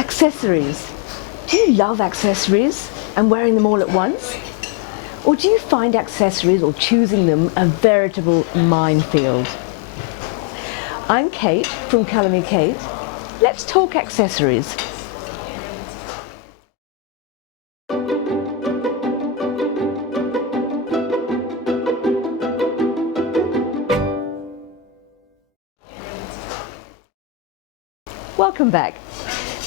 Accessories. Do you love accessories and wearing them all at once? Or do you find accessories or choosing them a veritable minefield? I'm Kate from Colour Image Kate. Let's talk accessories. Welcome back.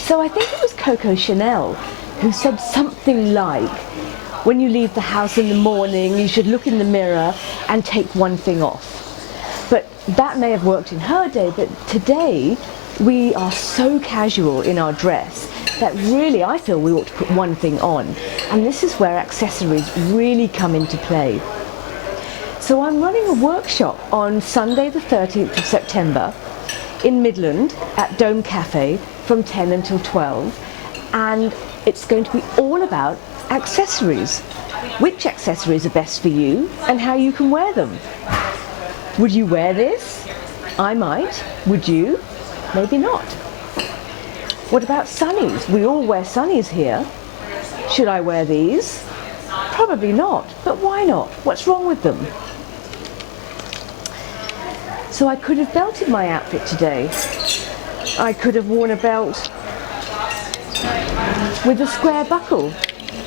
So I think it was Coco Chanel who said something like, when you leave the house in the morning, you should look in the mirror and take one thing off. But that may have worked in her day, but today we are so casual in our dress that really I feel we ought to put one thing on. And this is where accessories really come into play. So I'm running a workshop on Sunday the 13th of September in Midland at Dome Cafe from 10 until 12. And it's going to be all about accessories. Which accessories are best for you and how you can wear them. Would you wear this? I might. Would you? Maybe not. What about sunnies? We all wear sunnies here. Should I wear these? Probably not, but why not? What's wrong with them? So I could have belted my outfit today. I could have worn a belt with a square buckle.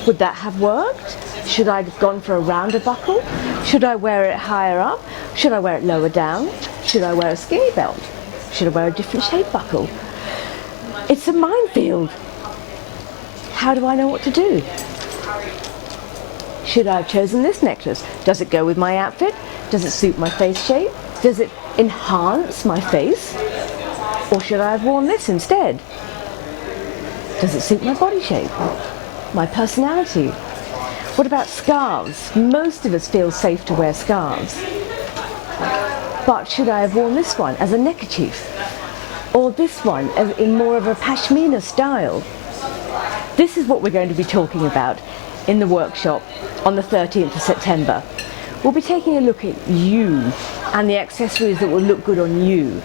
Would that have worked? Should I have gone for a rounder buckle? Should I wear it higher up? Should I wear it lower down? Should I wear a skinny belt? Should I wear a different shape buckle? It's a minefield. How do I know what to do? Should I have chosen this necklace? Does it go with my outfit? Does it suit my face shape? Does it enhance my face? Or should I have worn this instead? Does it suit my body shape? My personality? What about scarves? Most of us feel safe to wear scarves. But should I have worn this one as a neckerchief? Or this one as in more of a pashmina style? This is what we're going to be talking about in the workshop on the 13th of September. We'll be taking a look at you and the accessories that will look good on you.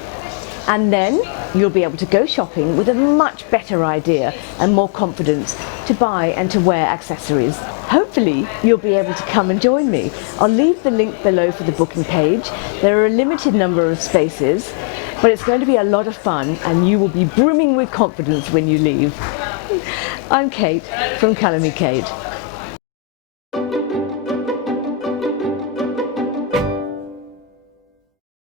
And then you'll be able to go shopping with a much better idea and more confidence to buy and to wear accessories. Hopefully you'll be able to come and join me. I'll leave the link below for the booking page. There are a limited number of spaces, but it's going to be a lot of fun and you will be brimming with confidence when you leave. I'm Kate from Colour Image Kate.